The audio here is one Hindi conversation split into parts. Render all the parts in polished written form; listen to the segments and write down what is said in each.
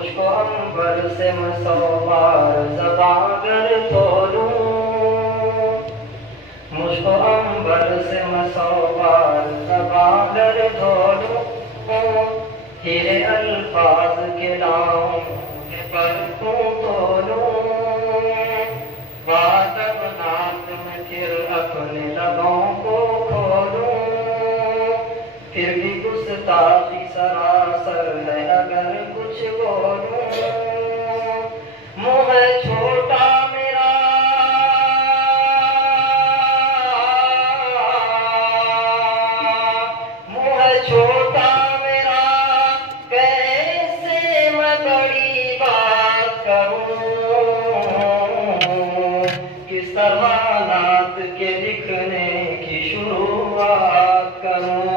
मुझको अंबर से मैं 100 बार ज़बागर बोलूं, मुझको अंबर से मैं 100 बार ज़बागर बोलूं, हीरे अल्फाज के लाऊं के परतूं तोलूं, वादब नात में फिर अपने लबों को खोलूं, फिर भी गुस्ताखी सरासर है अगर कुछ बोलूं, मुँह है छोटा मेरा मुँह है छोटा मेरा, कैसे मैं बड़ी बात करूं, किस तरह नात के लिखने की शुरुआत करूं,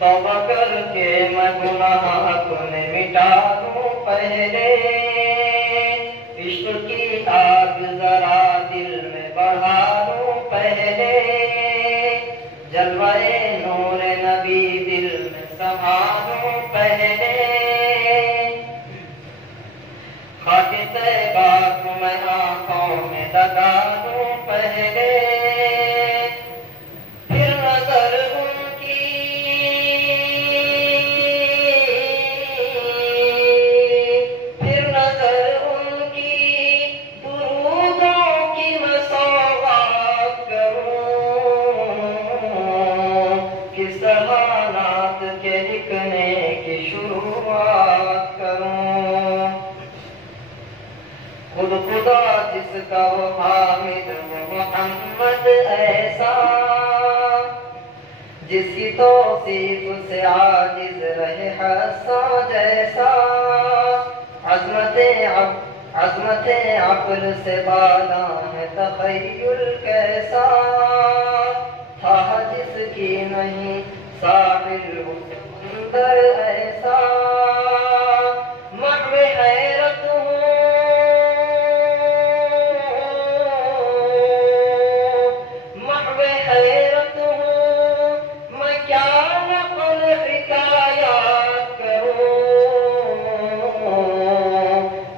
तौबा करके मैं गुनाह अपने मिटा दूं पहले, इश्क की आग जरा दिल में बढ़ा दूं पहले, जलवाए नूर नबी दिल में समा दूं पहले, खाके तैबा को मैं आंखों में लगा दूं पहले, के लिखने की शुरुआत करूं, खुद खुदा जिसका वो हामिद मोहम्मद ऐसा, जिसकी तौसीफ से आजिज रहे हसा जैसा, अज़मते अक़्ल से बाला है तख़य्युल कैसा, था जिसकी नहीं साहिल अंदर ऐसा, महवे हैरत हूँ, महवे हैरत हूँ, मैं क्या नक़ल हिकायत करूँ,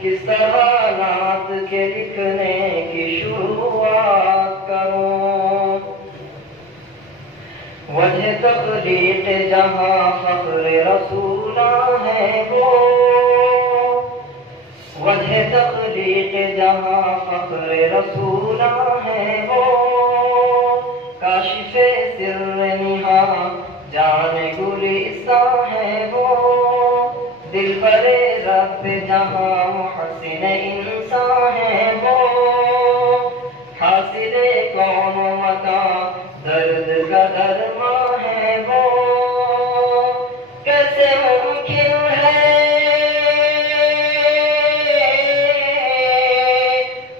किस तरह नात के लिखने की शुरुआत करूँ, वजह तक़लीद जहाँ फ़ख्र रसूला है वो, वजह तक़लीद जहाँ फ़ख्र रसूला है वो, काशिफ़े सिर्र निहा जाने गुलिस्ता है वो, दिल बरे रब जहाँ मुहसिन इंसान है वो, हासिले कौन मता दर्द का दरमा है वो, कैसे मुमकिन है,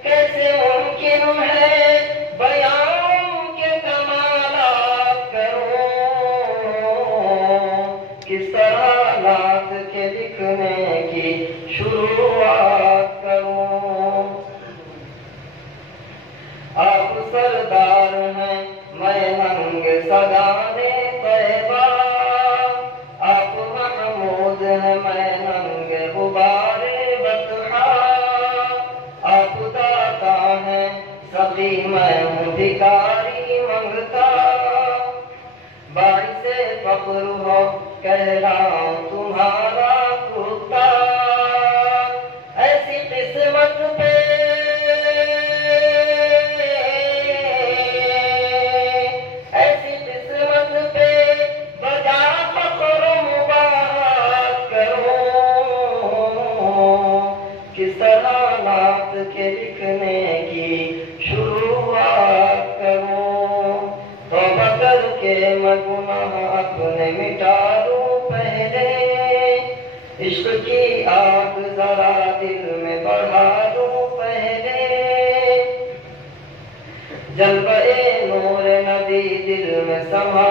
कैसे मुमकिन है बयां के कमालात करूं, किस तरह नात के लिखने की शुरुआत करूं, आप सरदार हैं मैं नंग सदाने तैबा, आप महमूद है मैं नंग गुबारे बतहा, आप दाता है सभी मैं हूँ भिखारी मंगता, बाई से फख्र हो कह रहा तुम्हारा कुत्ता, ऐसी किस्मत पे के लिखने की शुरुआत करूं, तौबा करके मैं गुनाह अपने मिटा दूं पहले, इश्क की आग जरा दिल में बढ़ा दूं पहले, जलवे नूर नबी दिल में समा